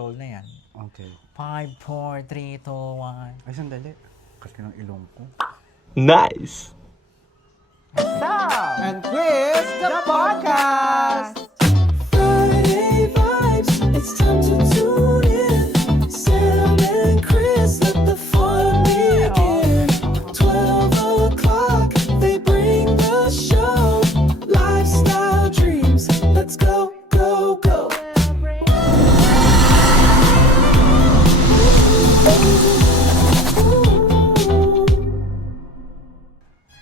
Roll na yan. Okay. 5, 4, 3, 2, 1. Ay, sandali. Kasi ng ilong ko. Nice! Sam! And Chris, the podcast! Friday vibes, it's time to tune in. Sam and Chris, let the fun begin. 12 o'clock, they bring the show. Lifestyle dreams, let's go, go, go.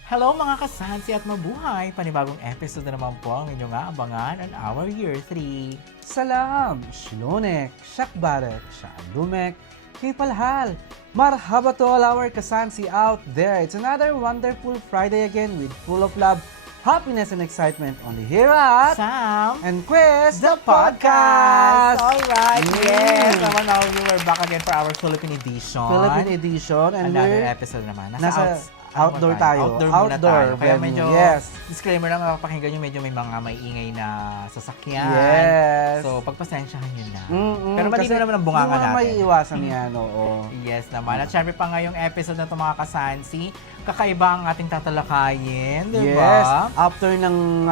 Hello mga kasansi at mabuhay! Panibagong episode na naman po ang inyong aabangan on our Year 3. Salam! Shlonek, Shakbarek, Shalumek, Kipalhal. Marhaba to all our kasansi out there. It's another wonderful Friday again with full of love, happiness, and excitement only here at Sam! and Chris, the podcast! Alright, yes! Mm. Naman now, we're back again for our Philippine edition. Philippine edition. And Another we're episode naman. nasa outdoor tayo. Outdoor muna tayo. Kaya venue, medyo, yes. disclaimer lang, pakinggan nyo, medyo may mga maingay na sasakyan. Yes. So, pagpasensyahan nyo na. Mm-mm, Pero maligo kasi naman ang bunganga hindi mo natin. may iwasan yan, oo. Yes naman. At syempre pa ngayong episode na ito mga kasansi, kakaiba ang ating tatalakayin, di ba? Yes, after ng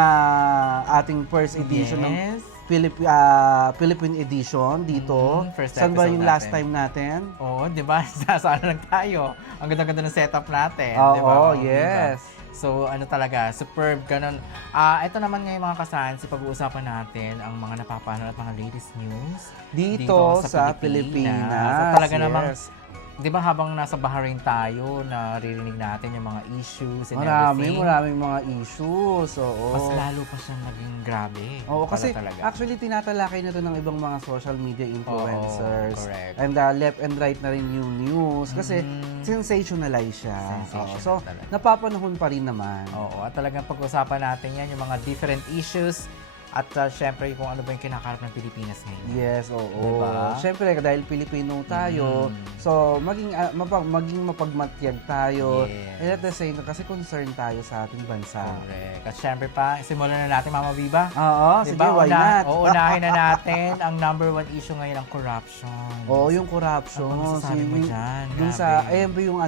ating first edition ng Yes. Philippine edition dito. First Saan ba episode yung last natin. time natin? Oo, di ba? Saan lang tayo. Ang ganda-ganda ng setup natin, Oo, di ba? yes. Diba? So, ano talaga, superb, ganun. Ito naman ngayon mga kasansi, pag-uusapan natin ang mga napapanood at mga latest news Dito sa Pilipinas. So, talaga namang, yes. di ba habang nasa Bahrain tayo, naririnig natin yung mga issues and everything. Maraming mga issues. Oo. Mas lalo pa siyang naging grabe. Oo, kasi talaga. actually tinatalakay na to ng ibang mga social media influencers. correct. And left and right na rin yung news kasi sensationalize siya. Sensational So, talaga. napapanahon pa rin naman. Oo, at talagang pag-usapan natin yan, yung mga different issues at syempre kung ano ba yung kinakarap ng Pilipinas ngayon. Yes, oo. Diba? Siyempre, dahil Pilipino tayo, so maging mapagmatyag tayo. Yes. And at the same time, kasi concerned tayo sa ating bansa. Correct. At syempre pa, simulan na natin, Mama Viva. Oo, sige, why not? Unahin na natin ang number one issue ngayon, ang corruption. Oo, yung corruption. Ano masasabi mo dyan? Dun sa, Grabe. ayan ba yung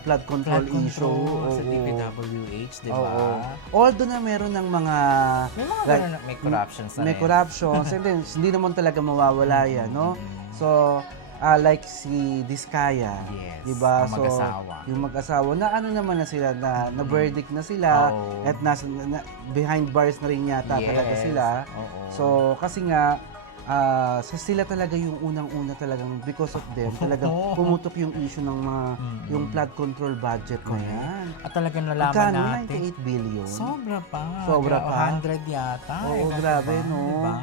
flood control Flood issue? control sa Oo. DPWH, di ba? Oo. Although na meron ng mga May mga like, ganun, may corruptions na may rin. corruptions, and then hindi naman talaga mawawala yan, no? So, like si Diskaya, Yes, 'di ba? ang So, mag-asawa. yung mag-asawa na ano naman na sila na verdict na sila Oo. at behind bars na rin yata Yes. talaga sila. Oo. So, kasi nga sila talaga yung unang-una talagang because of them talagang pumutok yung issue ng mga yung flood control budget na yan. At talagang nalaman Magkano? natin. 98 billion? Sobra pa. Sobra pa? 100 yata. Oo, Ewan ko grabe, ba, no? diba?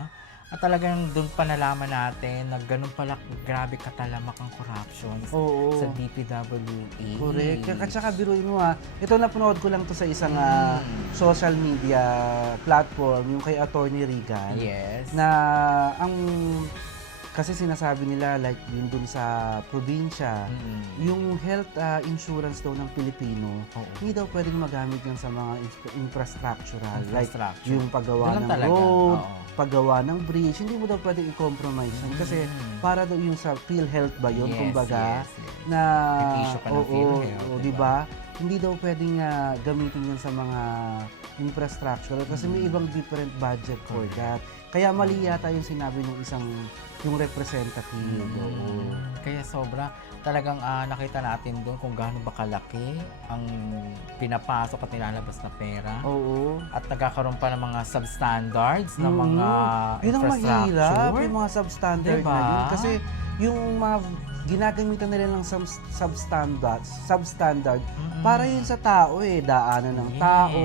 At talagang doon pa nalaman natin na ganun pala grabe katalamak ang corruption Oo. sa DPWH. Correct. At saka biruin mo ito napanood ko lang to sa isang social media platform, yung kay Attorney Regan. Yes. Na kasi sinasabi nila like yun dun sa probinsya, yung health insurance daw ng Pilipino, Oo. hindi daw pwedeng magamit yan sa mga infrastructural. Like Infrastructure. yung paggawa Ganun ng talaga. road, Oo. paggawa ng bridge, hindi mo daw pwedeng i-compromise yan. Kasi para daw yung sa PhilHealth ba yun, Yes, kumbaga, yes, yes. na Yung issue pa ng PhilHealth, oo, diba? di ba? Hindi daw pwedeng gamitin yan sa mga infrastructure kasi may ibang different budget for that. Kaya mali yata yung sinabi ng yung representative. Oo. Kaya sobra. Talagang nakita natin doon kung gaano ba kalaki ang pinapasok at nilalabas na pera. Oo. At nagkakaroon pa ng mga substandards na mga Yun ang mahirap, infrastructure. yung mga substandard Diba? na yun. Kasi yung mga ginagamitan nila ng substandard para yun sa tao daanan ng Yes. tao,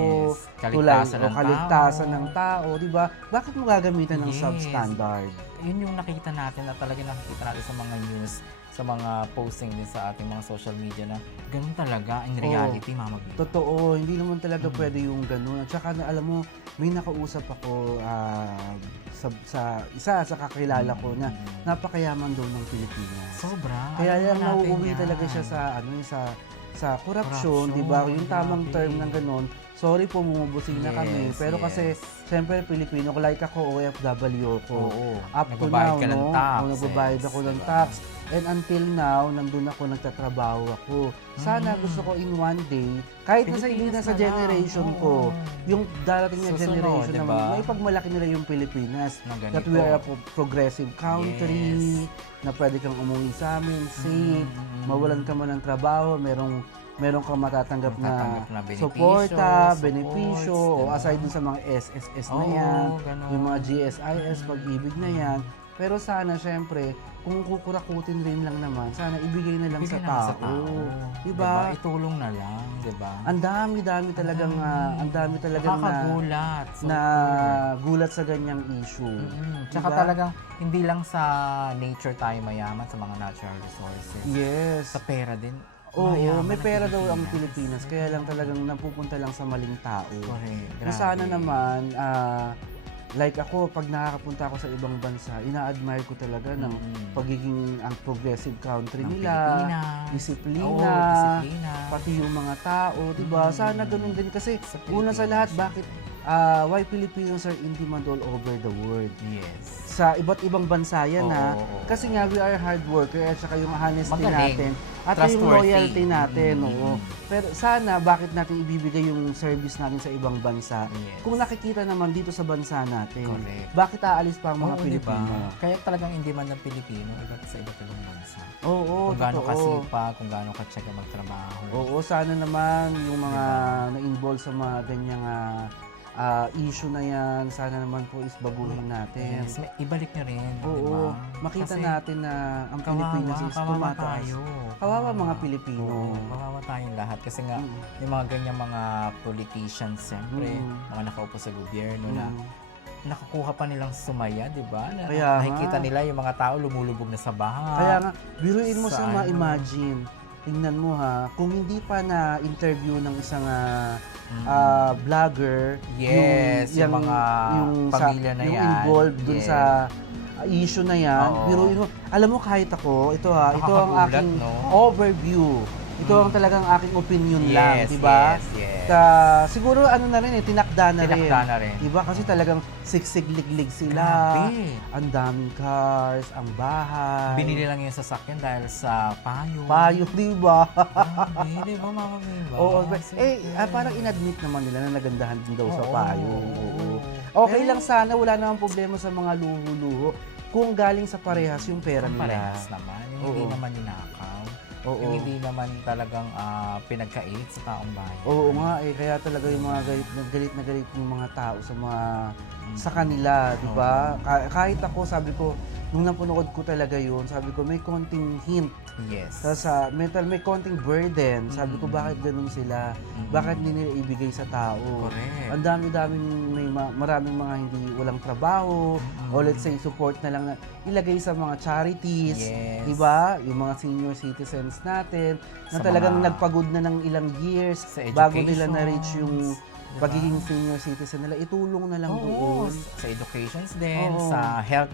Kaligtasan ng kaligtasan tao. ng tao, di ba? Bakit mo gagamitan ng Yes. substandard? Yun yung nakita natin na talaga nakikita natin sa mga news, sa mga posting din sa ating mga social media na ganun talaga in reality, Mama B. Totoo, hindi naman talaga pwede yung ganun. At saka alam mo, may nakausap ako sa isa sa kakilala ko na napakayaman daw ng Pilipinas. Sobra. Kaya Alam yan, natin nauuwi yan. talaga siya sa korupsyon, Corruption, di ba? Yung tamang grabe. term ng ganun. sorry po, bumubusina kami. Yes, Pero kasi, yes. syempre, Pilipino ko, like ako, OFW ko. Oo. Up to Nagbabayad now, ka ng no? taxes, Nagbabayad ako ng diba? tax. And until now, nandun ako, nagtatrabaho ako. Sana gusto ko in one day, kahit nasa hindi na Pilipinas sa na lang. generation Oo. ko, yung darating na Susunod, generation diba? na may pagmalaki nila yung Pilipinas. Na ganito. That we are a progressive country, Yes. na pwede kang umuwi sa amin, safe, mawalan ka man ng trabaho, meron kang matatanggap Matatanggap na na benepisyo, suporta, supports, benepisyo, o diba? aside dun sa mga SSS na Oo, yan, ganun. yung mga GSIS, pag-ibig na yan. Pero sana, syempre, kung kukurakutin rin lang naman, sana ibigay na lang Bigyan sa naman tao. Diba? Diba? Itulong na lang, diba? Ang dami-dami talagang, ang dami talagang Nakakagulat. na gulat sa ganyang issue. Tsaka Diba? talagang hindi lang sa nature tayo mayaman, sa mga natural resources. Yes. Sa pera din. Oo, mayaman may ang pera daw ang Pilipinas, kaya lang talagang napupunta lang sa maling tao. Correct. Kung sana Grabe. naman, like ako, pag nakakapunta ako sa ibang bansa, ina-admire ko talaga ng pagiging ang progressive country Ng nila, Pilipinas. disiplina, Oo, disiplina. pati yung mga tao, diba? Sana ganun din kasi Sa una sa Pilipinas. lahat, bakit why Filipinos are in demand all over the world? Yes. Sa iba't ibang bansa yan, Oo, ha? oo. Kasi nga, we are hard worker at saka yung honesty Magaling. natin at yung Trustworthy. loyalty natin, Mm. oo. Pero sana, bakit natin ibibigay yung service natin sa ibang bansa? Yes. Kung nakikita naman dito sa bansa natin, Correct. bakit aalis pa ang mga Oo, Pilipino? diba? Kaya talagang hindi man ng Pilipino, iba't sa iba't ibang bansa. Oo, Kung gaano totoo. kasipag, kung gaano katsaga magtrabaho. Oo, sana naman yung mga Diba? na-involve sa mga ganyang issue na yan, sana naman po is baguhin natin. Yes, ibalik nyo rin. Oo, diba? makita Kasi natin na ang Pilipinas is kawawa tumataas. tayo. Kawawa mga Pilipino. Oo, kawawa tayong lahat. Kasi nga, Mm. yung mga ganyang mga politicians, siyempre, Mm. mga nakaupo sa gobyerno na Mm. nakukuha pa nilang sumaya, di ba? Na, Kaya nga. nakikita nila yung mga tao lumulubog na sa baha. Kaya nga, biruin mo Sa sa ano? ma-imagine. Tingnan mo ha, kung hindi pa na-interview ng isang vlogger, Yes, yung mga pamilya na yung yan. involved dun Yes. sa issue na yan, Oo. biruin mo. Alam mo, kahit ako, ito ang Nakakagulat, aking no? overview. Ito ang talagang aking opinion lang, Yes, di ba? yes, yes. Siguro ano na rin, tinakda na rin. Tinakda na rin. Di ba? Kasi talagang siksik-liglig sila. Grabe. Ang daming cars, ang bahay. Binili lang yung sasakyan dahil sa payo. Payo, di ba? Grabe, di ba, Mama Bimba? Oo, Sige. parang in-admit naman nila na nagandahan din daw sa Oo, payo. oo. Oo. Okay lang sana, wala namang problema sa mga luho-luho kung galing sa parehas yung pera Ang nila. parehas naman. Yung hindi Oo. naman ninakaw. Oo. Yung hindi naman talagang pinagkait sa taong bayan. Oo nga kaya talaga yung mga galit na galit yung mga tao sa mga sa kanila, di ba? Kahit ako, sabi ko, nung napanood ko talaga yun, sabi ko, may konting hint. Yes. Tapos may konting burden. Sabi ko, bakit ganun sila? Bakit hindi nila ibigay sa tao? Correct. Ang dami-daming, maraming mga hindi walang trabaho, o let's say, support na lang na ilagay sa mga charities. Yes. Di ba? Yung mga senior citizens natin, na Sa talagang mga- nagpagod na ng ilang years Sa bago nila na-reach yung educations, pagiging senior citizen nila. Itulong na lang Oo, doon. sa educations din, Oo. sa health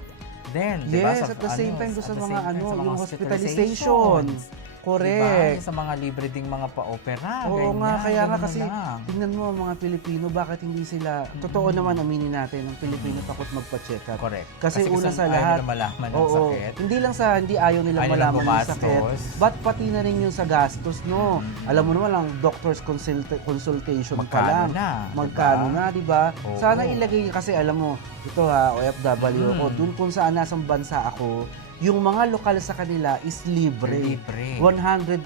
din, di ba? Yes, at the same time doon sa mga yung hospitalizations. hospitalization. Correct. Diba? Yung sa mga libre ding mga pa-opera. Oo ganyan, nga, kaya nga ganun kasi na lang. tingnan mo ang mga Pilipino, bakit hindi sila, totoo naman aminin natin, ang Pilipino takot magpa-check up. Correct. Kasi una gusto sa ayaw lahat, nila malaman ng oo, sakit. hindi lang sa hindi ayaw nilang Ayaw nilang malaman ng sakit, gumastos. but pati na rin yung sa gastos, no? Alam mo naman ang doctor's consultation pa Magkano lang. na, Magkano diba? na, di ba? Oo. Sana ilagay kasi alam mo, ito OFW ako, dun kung saan nasang bansa ako, yung mga lokal sa kanila is libre. Libre. 100%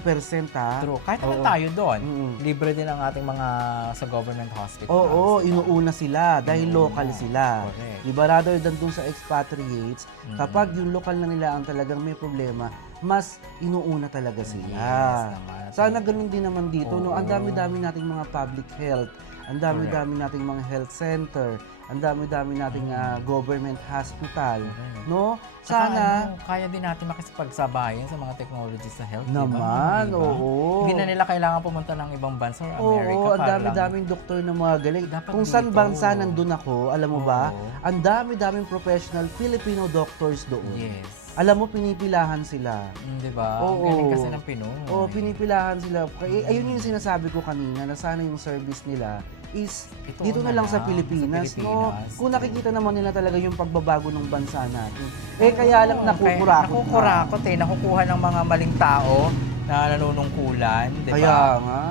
ha. True. Kahit naman Oo. tayo doon, Mm. libre din ang ating mga sa government hospital. Oo, inuuna sila dahil Inuuna. local sila. Correct. Diba? Rather than dun sa expatriates, kapag yung lokal na nila ang talagang may problema, mas inuuna talaga sila. Yes, naman. Sana ganun din naman dito. No? Ang Oo. dami-dami nating mga public health, ang dami-dami nating mga health center, ang dami-dami nating government hospital. No? Tsaka Sana, kaya din natin makisipagsabayan sa mga technologies sa health. naman, diba? oo. Hindi na nila kailangan pumunta ng ibang bansa or America Oo, ang para lang. dami-daming doktor na mga galing. Dapat Kung saan dito. bansa nandun ako, alam mo ba, Oo. ang dami-daming professional Filipino doctors doon. Yes. Alam mo, pinipilahan sila. Di ba? Ang Oo. galing kasi ng Pinoy. Oo, pinipilahan sila. Ayun yung sinasabi ko kanina, na sana yung service nila is Ito dito na lang sa Pilipinas, no? Kung nakikita naman nila talaga yung pagbabago ng bansa natin. Kaya lang nakukurakot na. Nakukurakot nakukuha ng mga maling tao na nanunungkulan, di ba? Kaya nga.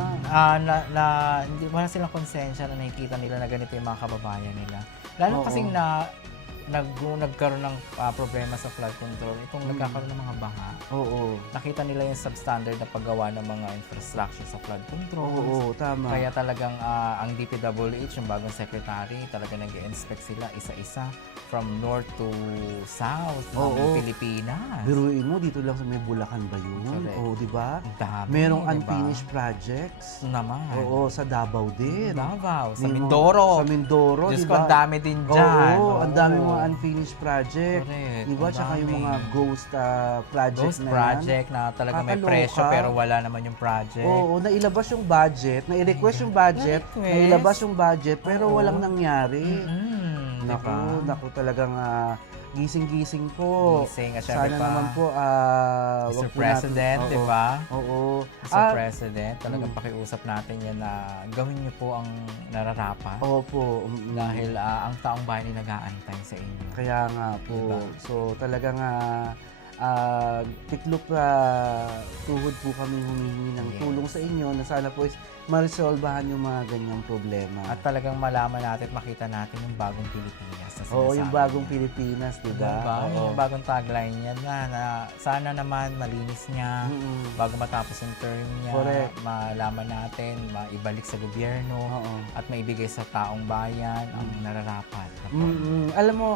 Hindi wala silang konsensya na nakikita nila na ganito yung mga kababayan nila. Lalo Oo. kasing nagkaroon ng problema sa flood control, itong nagkakaroon ng mga baha. Oo. Nakita nila yung substandard na paggawa ng mga infrastructure sa flood control. Oo, tama. Kaya talagang ang DPWH, yung bagong secretary, talaga nag-inspect sila isa-isa from north to south ng Oo. Pilipinas. Biruin mo, dito lang sa may Bulacan ba yun? Correct. Oo, di ba? Ang dami, Merong di ba? unfinished projects. Naman. Oo, sa Davao din. Davao, sa May mga- Mindoro. Sa Mindoro, Diyos di ko, ba? ang dami din dyan. Oo, ang dami mga unfinished project. Correct. Di ba? Ang Tsaka yung dami. mga ghost project Ghost na project na talaga may Kakaloka. presyo pero wala naman yung project. yan. Oo, nailabas yung budget, na-request yung budget, Na-request? nailabas yung budget, pero Oo. walang nangyari. Diba? Naku, talagang gising-gising po. Gising. At syempre Sana pa, naman po, Mr. wag po President, natin, di ba? Oo. Mr. President, talagang Mm. pakiusap natin yan na gawin niyo po ang nararapat. Opo. Dahil ang taong bayan ay nag-aantay sa inyo. Kaya nga po. Diba? So talagang tiklop tuhod po kami humihingi ng Yes. tulong sa inyo na sana po is ma-resolbahan yung mga ganyang problema. At talagang malaman natin at makita natin yung bagong Pilipinas na Oo, yung sinasabi bagong niya. Pilipinas, di ba? Diba? Oo. Yung bagong tagline niya na sana naman malinis niya Mm-mm. bago matapos yung term niya. Correct. Malaman natin, maibalik sa gobyerno Oo. at maibigay sa taong bayan ang nararapat. na pondo. Alam mo,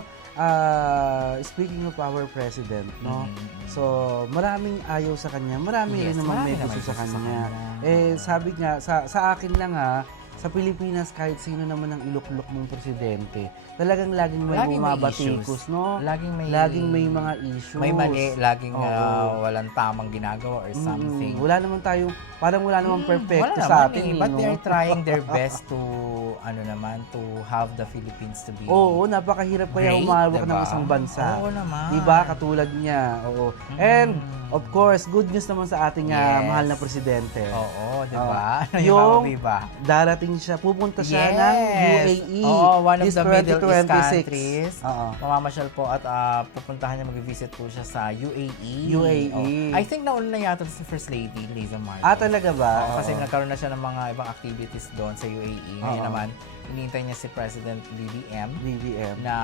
speaking of our president, no? So, maraming ayaw sa kanya, marami Yes, rin naman marami may naman gusto sa gusto sa kanya. kanya. Sabi nga, sa akin lang sa Pilipinas, kahit sino naman ang iluklok mong presidente, talagang laging may Laging may bumabatikos, issues. no? Laging may mga issues. may mali, laging Oo. walang tamang ginagawa or something. Wala naman tayo, parang wala namang perfecto Wala sa naman atin. But no? they're trying their best to to have the Philippines to be Oo, napakahirap kaya great, umawak ng diba? isang bansa. Oo naman. Diba? Katulad niya. Oo. And, of course, good news naman sa ating Yes. mahal na presidente. Oo, di ba? Yung Yung ba? darating siya, pupunta siya ng UAE. Oo, one of this the Middle East 2026. countries. Oo. Mamamasyal po at pupuntahan niya, mag-visit po siya sa UAE. UAE. Oh. I think nauna na yata si First Lady, Liza Marcos. Talaga ba? Oo, kasi Oo. nagkaroon na siya ng mga ibang activities doon sa UAE. Ngayon Oo. naman, hinihintay niya si President BBM BBM. na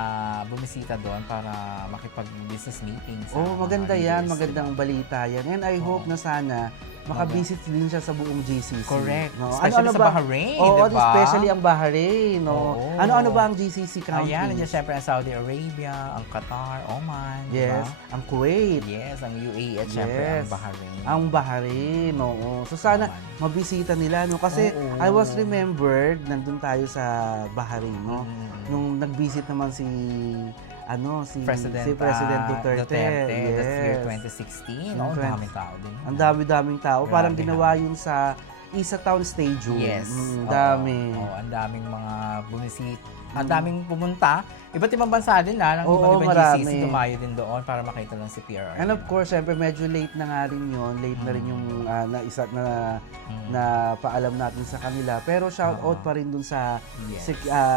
bumisita doon para makipag-business meeting. sa Oh, mga maganda yan. leaders, Magandang balita yan. And I hope na sana makabisit din siya sa buong GCC. Correct. No? Especially sa Bahrain, Oo, diba? especially ang Bahrain. No? Oo. Ano-ano ba ang GCC countries? Ayan, nandiyan syempre ang Saudi Arabia, ang Qatar, Oman. Yes. Diba? Ang Kuwait. Yes, ang UAE at syempre Yes. ang Bahrain. Ang Bahrain, oo. So sana Oman. mabisita nila, no? Kasi Oo. I was remembered, nandun tayo sa Bahrain, no? Nung nag-visit naman si President, si President Duterte. That's year Yes. 2016. Yung Oh, ang 20 daming tao din. Ang dami-daming tao. Grabe Parang na. ginawa yun sa Isa Town Stadium. Yes. Oo. Dami. Oo, ang daming mga bumisit. Ang daming pumunta. Iba't ibang bansa din ng Oo, ibang marami. GCC dumayo din doon para makita lang si PRR. And of course, syempre medyo late na nga rin yun. Late na rin yung na paalam natin sa kanila. Pero shout out pa rin dun sa Yes.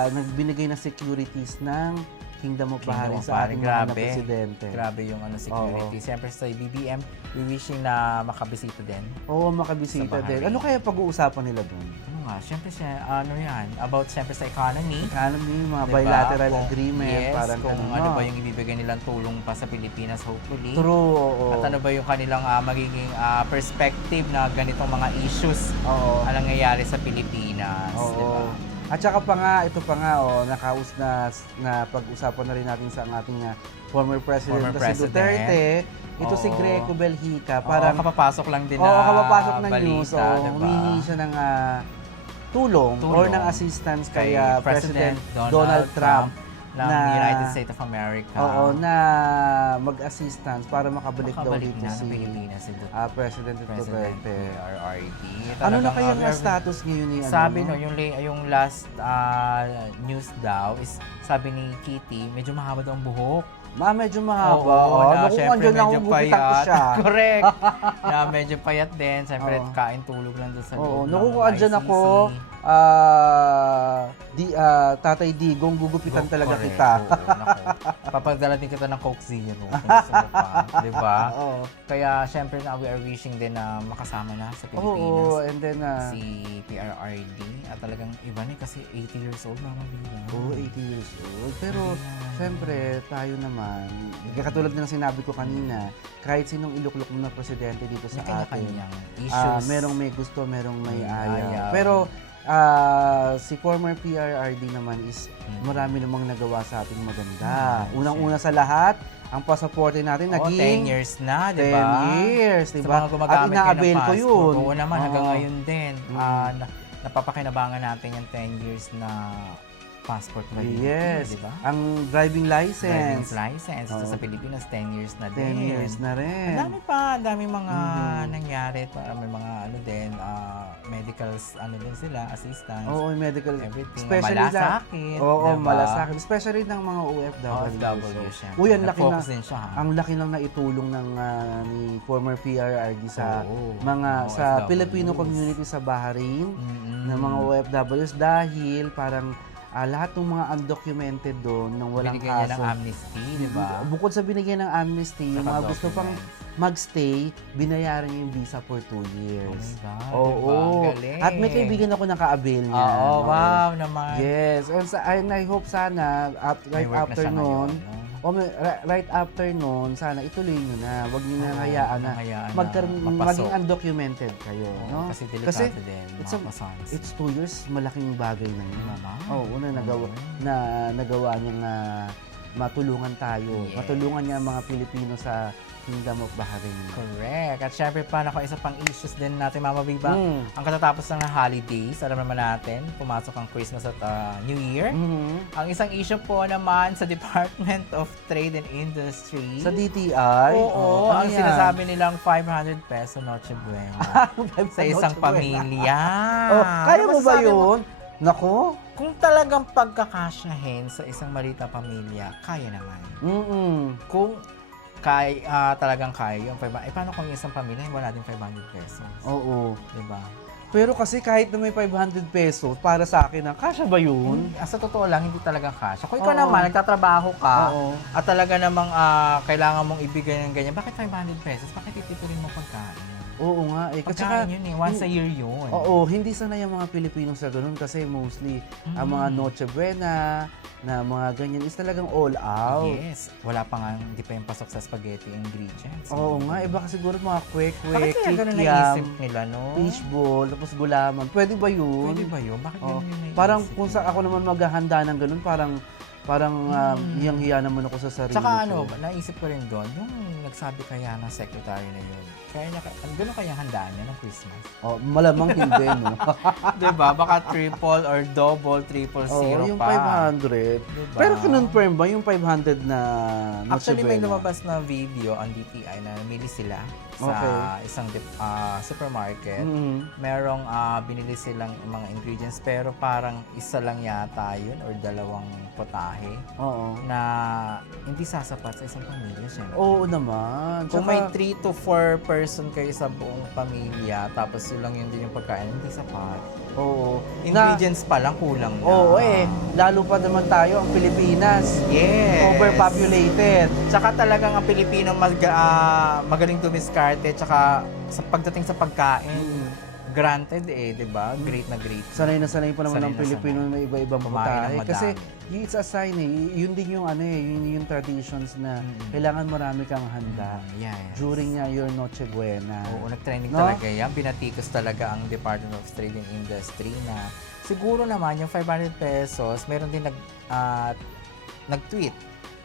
nagbinigay na securities ng Kingdom of Kingdom Bahrain of sa ating mahal na Grabe. presidente. Grabe yung security. Siyempre sa BBM, we wishing na makabisita din. Oo, makabisita Sa Bahrain. din. Ano kaya pag-uusapan nila dun? Ano nga, siyempre yan, about siyempre sa economy. Economy, mga Diba? bilateral Kung- agreement, yes, parang kung ganun, ano no? ba yung ibibigay nilang tulong pa sa Pilipinas, hopefully. True, oo. At ano ba yung kanilang magiging perspective na ganitong mga issues Oo. ang nangyayari sa Pilipinas, Oo. di ba? At saka pa nga, ito pa nga, na pag-usapan na rin natin sa ating former president Former na si president. Duterte. Ito si Oo. Greco Belhica. Parang kapapasok lang din Oo, na kapapasok ng balita, news. di ba? Humingi siya ng tulong or ng assistance kay President Donald Trump ng na- United States of America. Oo, na mag-assistance para makabalik daw Makabalik dito na si sa Pilipinas si President President Duterte. PRRD. Ano na Talagang, kaya ang very- status ngayon ni Sabi no, yung last news daw is sabi ni Kitty, medyo mahaba daw ang buhok. Medyo mahaba. Oo, na Naku, syempre andyan lang medyo ako, gupitan ko payat. siya. Correct. Na medyo payat din. Syempre, Oo. kain tulog lang doon sa Oo, loob naku, ng kung andyan ICC. ako, Tatay Digong, gugupitan talaga Correct. kita. Oo, naku. Papadala din kita ng Coke Zero kung gusto mo pa. Di ba? Oo. Kaya syempre na we are wishing din na makasama na sa Pilipinas. Oo, and then, Si PRRD. At talagang iba na kasi 80 years old, Mama Biba. 80 years old. Pero, Ayan. syempre, tayo naman, katulad ng sinabi ko kanina, kahit sinong iluklok mo na presidente dito May sa atin, kanya-kanyang issues. merong may gusto, merong may May ayaw. ayaw. Pero, si former PRRD naman is marami namang nagawa sa ating maganda. Unang-una sa lahat, ang pasaporte natin Oo, 10 naging years na, di 10 ba? years, di Sa ba? mga gumagamit At ina-avail kayo ng ko yun. passport. Oo naman, hanggang Oo. ngayon din. Mm. Napapakinabangan natin yung 10 years na passport validity, Yes. di ba? Ang driving Driving license, license. Ito Oo. sa Pilipinas, 10 years na 10 din. years na rin. Ang dami pa, ang dami mga Mhm. nangyari. May mga ano din, medicals, ano din sila, assistance. Oo, medical. Everything. Especially Malasakit. Oo, diba? malasakit. Especially ng mga OFW. OFW siya. Uy, ang laki na, Nag-focus din siya. ang laki lang naitulong ng ni former PRRD sa Oo, mga mga sa OFWs. Filipino community sa Bahrain Mm-mm. ng mga OFWs dahil parang lahat ng mga undocumented doon nang walang Binigyan niya ng kaso. amnesty, di ba? Bukod sa binigyan ng amnesty, yung Saka mga gusto pang documents. magstay, binayaran niya yung visa for 2 Oh years. my God, Oo. diba? Ang galing. At may kaibigan ako naka-avail niya. Oo, wow naman. Yes. And I hope sana, May right work na after siya nun, ngayon, no? right after nun, sana ituloy nyo na. Huwag nyo na hayaan na maging mapasok. undocumented kayo. Oo, No? Kasi delikado din, it's mga a- pasons. It's 2 years, malaking bagay na yun. Naman. Oo, una nagawa niya na matulungan tayo. Yes. Matulungan niya ang mga Pilipino sa Kingdom of Bahrain. Correct. At syempre pa ako isa pang issues din natin, Mama Biba. Mm. Ang katatapos ng holidays, alam naman natin, pumasok ang Christmas at New Year. Mhm. Ang isang issue po naman sa Department of Trade and Industry. Sa DTI? Oo, ano ang yan? sinasabi nilang 500 peso Noche Buena sa isang pamilya. Oh, kaya mo Ano ba masasabi mo? yun? Nako. Kung talagang pagkakasyahin sa isang maliit na pamilya, kaya naman. Mm-mm. Kung talagang kaya yung 500, paano kung yung isang pamilya wala din 500 pesos? Oo. Diba? Pero kasi kahit na may 500 pesos, para sa akin, kasya ba yun? Sa totoo lang, hindi talaga kasya. Kung ikaw Oo. naman, nagtatrabaho ka, Oo. at talaga namang kailangan mong ibigay ng ganyan, bakit 500 pesos? Bakit titipurin mo pagkain? Oo nga eh. Kasi Pagkain yun eh, once a year yun. Oo, hindi sanay ang mga Pilipino sa ganun kasi mostly ang mga Noche Buena na mga ganyan is talagang all out. Yes. Wala pa nga, hindi pa yung pasok sa spaghetti ingredients. Oo nga, iba kasi siguro mga Bakit kwek-kwek, kaya ganun kikiam, naisip nila, no? fishball, tapos gulaman. Pwede ba yun? Pwede ba yun? Bakit Oo. ganun yung naisip Parang kung sa nila? ako naman maghahanda ng ganun, parang hiyang-hiya naman ako sa sarili Tsaka ko. naisip ko rin doon, yung nagsabi kaya ng secretary na yun, kaya gano'n kayang handaan niya ng Christmas? Oh, malamang hindi, no? Diba? Baka triple or double, triple Oo, zero yung pa. 500. Diba? Pero kinonfirm ba yung 500 na Noche Actually, may Buena? lumabas na video on DTI na namili sila sa Okay. isang supermarket. Mhm. Merong binili silang mga ingredients pero parang isa lang yata yun or dalawang potahe Oo. na hindi sasapat sa isang pamilya, syempre. Oo naman. Kung Tsaka- may 3 to 4 person kayo sa buong pamilya, tapos yun lang yun din yung pagkain, hindi sapat. Oo. Ingredients pa lang, kulang na. Oo lalo pa naman tayo ang Pilipinas. Yes. Overpopulated. Tsaka talagang ang Pilipino magaling dumiskarte, tsaka sa pagdating sa pagkain, granted di ba? Great na great. Sanay na sanay pa naman Sanay ang na Pilipino na may iba-ibang Kumain ng putahe. madami. Kasi it's a sign yun din yung yun yung traditions na kailangan marami kang handa Yes. during your Noche Buena. Oo, nag-trending No? talaga yan. Binatikos talaga ang Department of Trade and Industry na siguro naman yung 500 pesos, meron din nag-tweet.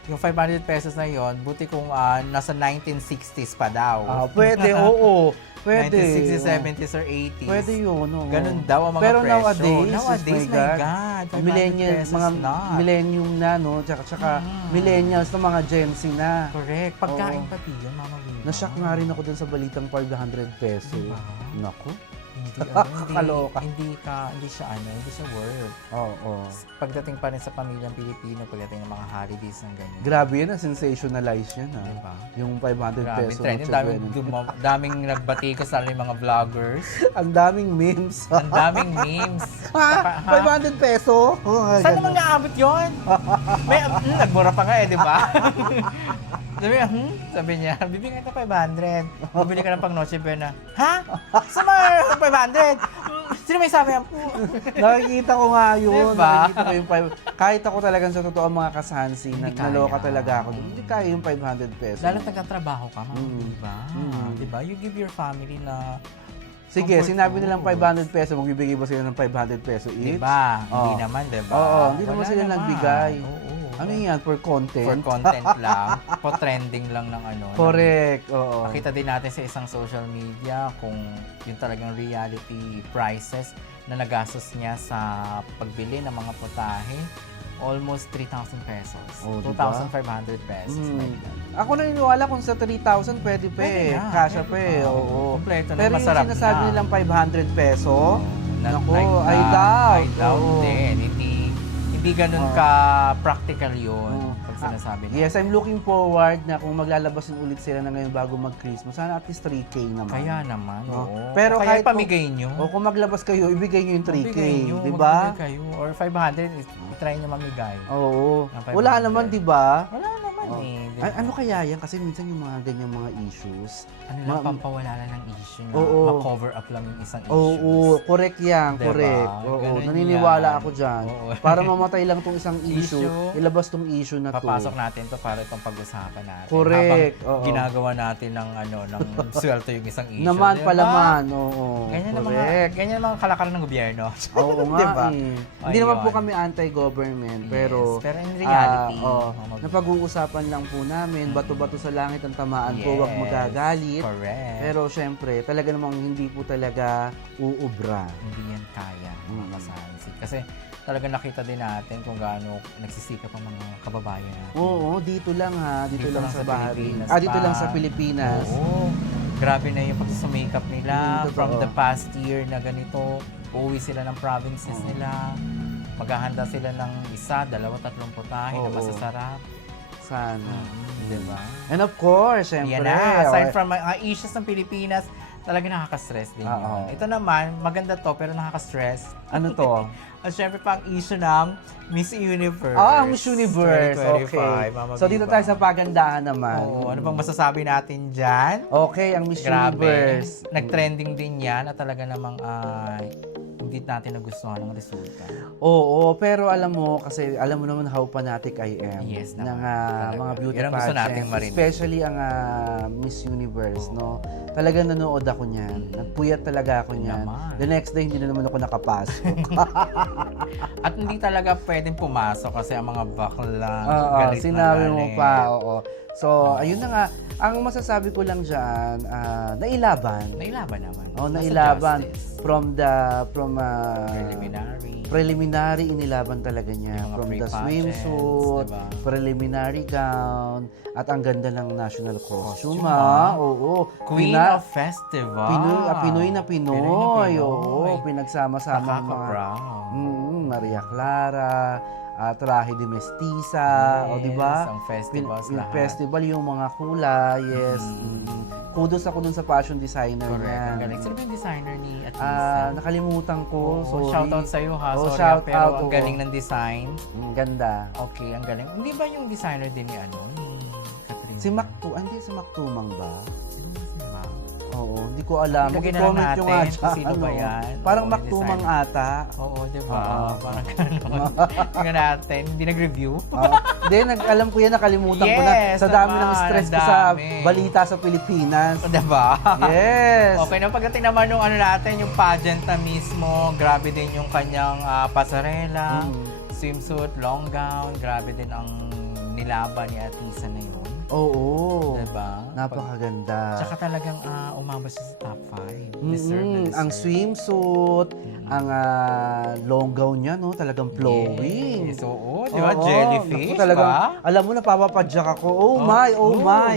Yung 500 pesos na yon, buti kung nasa 1960s pa daw. Pwede, oo. Pwede. 1960s, 70s, or 80s. Pwede yun, oo. Ganun daw ang mga Pero presyo. nowadays, my God, 500 millennial, pesos mga na. millennium na, no? Tsaka millennials na mga Gen Z na. Correct. Pagkain Oo. pati yun, Mama Viva. Nashock nga rin ako dun sa balitang 500 peso. Diba? Naku. Kakaloka. hindi siya work. Oo. Pagdating pa rin sa pamilyang Pilipino, pagdating ng mga holidays ng ganyan. Grabe yan, sensationalize yan ha. Diba? Yung 500 Grabe, peso. trend. Noche Daming, Buena. daming nagbati ko sa mga vloggers. Ang daming memes. Ang daming memes. Ha? 500 peso? Oh, Saan ganun. naman naabot yun? May, nagmura pa nga di ba? Sabi niya, bibigyan kita 500. Bumili ka ng pang Noche Buena. Ha? Sa mga 500? Sino may sabi yan? Nakikita ko nga yun. Diba? Nakikita ko yung kahit ako talagang sa totoo mga kasansi, Hindi naloka kaya. talaga ako. Hindi kaya yung 500 pesos. Lalo nagtatrabaho ka, Mm. diba? Mm. Diba? You give your family na Sige, comfort sinabi food. nilang 500 peso, magbibigay ba sila ng 500 peso each? Diba? Hindi Oo. naman, diba? Oo, hindi naman Wala sila naman. nagbigay. Oo. Ano yan? For content? For content lang. For trending lang ng ano. Correct. Oo. Makita din natin sa isang social media kung yung talagang reality prices na nagastos niya sa pagbili ng mga putahe. Almost 3,000 pesos. Oh, diba? 2,500 pesos. Like that. Ako naniniwala kung sa 3,000 pwede pa Pwede eh. na, Kasha pwede pa eh. pa. Oo. Kompleto na, Pero yung masarap sinasabi na. nilang 500 peso, naku, Like I that. doubt. I doubt Oo. din. Hindi ganun Oo. ka practical yun Oo. pag sinasabi na. Yes, I'm looking forward na kung maglalabasin ulit sila na ngayon bago mag-Christmas, sana at least 3K naman. Kaya naman, No? oo. Pero Kaya kahit pamigay nyo. O kung maglabas kayo, ibigay nyo yung 3K, Magbigay nyo, di ba? magbigay kayo. Or 500, try nyo mamigay. Oo. Ng Wala 500. naman, di ba? Wala naman Oh. eh. di ba? Ano kaya yan? Kasi minsan yung mga ganyang mga issues. Ano lang, Ma- pampawala lang ng issue na Oo. ma-cover up lang yung isang Oo, issues. correct yan, Diba? correct. Oo, Ganun naniniwala yan. ako dyan. Oo. Para mamatay lang tong isang issue, Issue. ilabas tong issue na to. Papasok natin to para itong pag-usapan natin. Correct, oo. Habang ginagawa natin ng ng sweldo yung isang issue. Naman di ba? palaman, oo. Ganyan ang mga, correct. ganyan ang mga kalakaran ng gobyerno. Oo nga Diba? eh. Hindi naman po Ayun. kami anti-government, pero... Yes, pero in reality, napag-uusapan lang po namin, bato-bato sa langit ang tamaan po, wag Yes, magagalit. Correct. Pero syempre, talaga namang hindi po talaga uubra. hindi yan kaya mga Mm. kasansi. Kasi talaga nakita din natin kung gaano nagsisikap ang mga kababayan natin. Oo, dito lang ha, dito, Dito lang lang sa sa Bahrain. Pilipinas Dito pa. lang sa Pilipinas. Oo. Grabe na yung pagsusumikap nila Totoo. from the past year na ganito. Uuwi sila ng provinces Oo. nila. Maghahanda sila ng 1, 2, 3 putahe na Oo. masasarap. Sana. Diba? And of course, Yan syempre. na. Aside from mga issues ng Pilipinas, talaga nakaka-stress din Oo. yun. Ito naman, maganda to pero nakaka-stress. Ano to? At syempre pa ang issue ng Miss Universe. Ang Miss Universe. 2025, Okay. Mama So dito Viva. tayo sa pagandahan naman. Oo, ano bang masasabi natin dyan? Okay, ang Miss Grabe. Universe. Nag-trending din yan at talaga namang hindi natin nagustuhan ang resulta. Oo, pero alam mo, kasi alam mo naman how fanatic I am Yes ng naman, talaga. mga beauty Yan ang gusto nating pageants. marinig. Especially ang Miss Universe, no? Talagang nanood ako niyan. Nagpuyat talaga ako niyan. Naman. The next day, hindi na naman ako nakapasok. At hindi talaga pwedeng pumasok kasi ang mga bakla Oo, galit sinabi na mo galit. pa, oo. So, ayun na nga. Ang masasabi ko lang dyan, nailaban. Nailaban naman. Oh, Nasa nailaban justice. from Preliminary. preliminary inilaban talaga niya. Yung mga From the pre-pageants, swimsuit, diba? preliminary gown, at ang ganda ng national costume. Costume, ah. Oo. Queen Pina- of Festival. Pinoy na Pinoy. Pinoy. Oo, pinagsama-sama ang mga Nakaka-proud. Maria Clara, trahe de mestiza, o di ba? Yes, ang festivals Yung lahat. festival, yung mga kulay, yes. Kudos ako dun sa fashion designer Correct. niya. Ang galing. Sino ba yung designer ni Atisa? Nakalimutan ko. Sorry. Shoutout sa'yo ha. Oh, Sorry shout pero out, ang oo. galing ng design. Ganda. Okay, ang galing. Hindi ba yung designer din ni Catherine? Si hindi si Mactumang ba? Sino ba si Mac? Oo, hindi ko alam. Ilagay na lang Mag-comment nyo nga natin dyan. kung sino ba yan. Parang Oo, Mactumang designer. ata. Oo, di ba? Oo. Parang gano'n. Tingnan natin. Hindi nag-review. Hindi, alam ko yan, nakalimutan ko na. Yes, Sa dami ng naman, stress ang ko sa dami. balita sa Pilipinas. Di ba? Yes. Okay, nung pagdating naman nung natin, yung pageant na mismo, grabe din yung kanyang pasarela, swimsuit, long gown, grabe din ang nilaban ni Atisa na yun. Oo. Diba? Napakaganda. Tsaka talagang umabot siya sa top 5. Deserve na deserve. Ang swimsuit, ang long gown niya, no? Talagang flowing. Yes, oo, di ba? Oo, Jellyfish, naku, talagang, ba? Alam mo, napapapadyak ako. Oh my,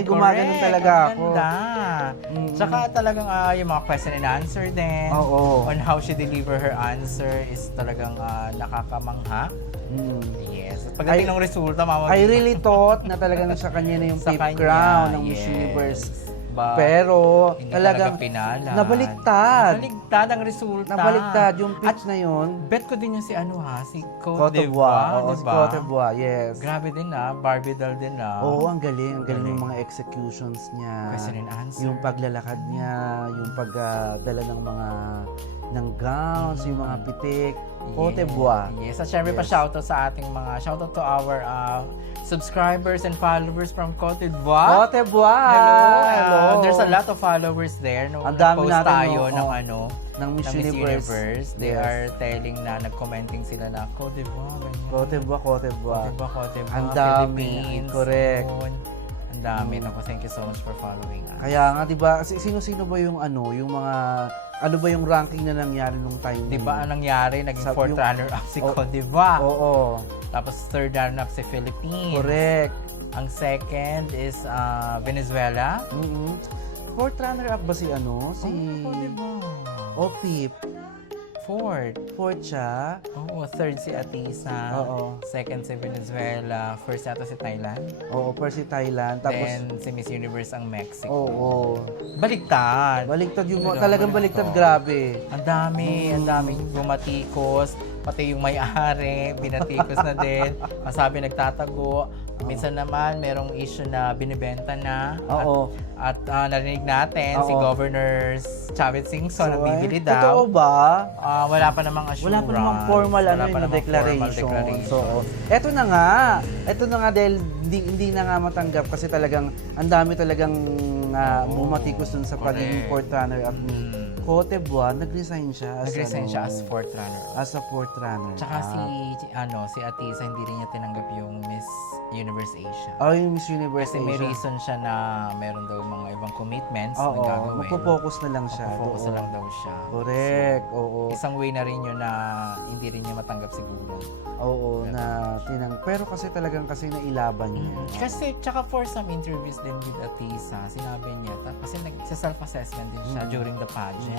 gumaganon correct. talaga Ang ako. ganda. Tsaka talagang yung mga question and answer din. Oo. On how she deliver her answer is talagang nakakamangha. Mm. Yes. Pagdating ng resulta, mama. I really thought na talagang sa kanya na yung Sa fifth kanya, crown ng Miss yes. Universe. But Pero hindi talagang talaga pinalad. nabaliktad. Nabaliktad ang resulta. Nabaliktad yung pitch na yun. Bet ko din yung si si Cote Cote d'Ivoire. Oo, si diba? Cote d'Ivoire, yes. Grabe din Barbie doll din Oo, ang galing. Ang galing Galing. yung mga executions niya. Question and answer. Yung paglalakad niya, yung pagdala ng mga ng gowns, yung mga pitik. Cote d'Ivoire. Yes, at syempre pa shoutout sa ating shoutout to our subscribers and followers from Cote d'Ivoire. Cote d'Ivoire! Hello. There's a lot of followers there. No, Ang dami nag-post natin, tayo no? ng ng Miss ng Miss Universe. Universe. They Yes. are telling na nag-commenting sila na Cote d'Ivoire. ganyan. Cote d'Ivoire, Cote d'Ivoire. Cote d'Ivoire, Ang dami. Philippines. Correct. Yun. Ang dami. Naku, thank you so much for following us. Kaya nga, di ba, sino-sino ba yung yung mga, ano ba yung ranking na nangyari nung time na Di ba yun? ang nangyari? Naging Sa- fourth yung- runner-up si Oh, Cote d'Ivoire. Oo. Tapos third runner-up si Philippines. Correct. Ang second is Venezuela. Mm-hmm. Fourth runner-up ba si Si... Cote d'Ivoire. Opip. Fourth. Fourth siya. Oo, third si Atisa. Oo. Second si Venezuela. First yata si Thailand. Oo, first si Thailand. Tapos, Then si Miss Universe ang Mexico. oo. Baliktad. Baliktad yung Talaga, talagang baliktad, grabe. Ang daming bumatikos. Pati yung may-ari, binatikos na din. Masabi nagtatago. Minsan naman, merong issue na binibenta na. Oo. At narinig natin, si Oo. Governor Chavez Singson ang bibili Totoo daw. ba? Wala pa namang assurance. Wala pa namang formal Wala pa yung namang declaration. formal declaration. So, eto na nga. Eto na nga dahil hindi na nga matanggap kasi talagang ang dami talagang bumatikos dun sa pagiging correct. fourth runner-up ni Cote d'Ivoire. Nag-resign siya. Nag-resign siya as fourth runner. As a fourth runner. Tsaka si Atisa, hindi rin niya tinanggap yung Miss Universe Asia. Oh, yung Miss Universe Kasi may Asia. reason siya na meron daw mga ibang commitments na Oo, gagawin. magpo-focus na lang siya. Focus Oo. na lang daw siya. Correct. Oo. Isang way na rin yun na hindi rin niya matanggap siguro. Oo, na pero kasi talagang nailaban niya. Kasi, tsaka for some interviews din with Atisa, sinabi niya, kasi self-assessment din siya during the pageant,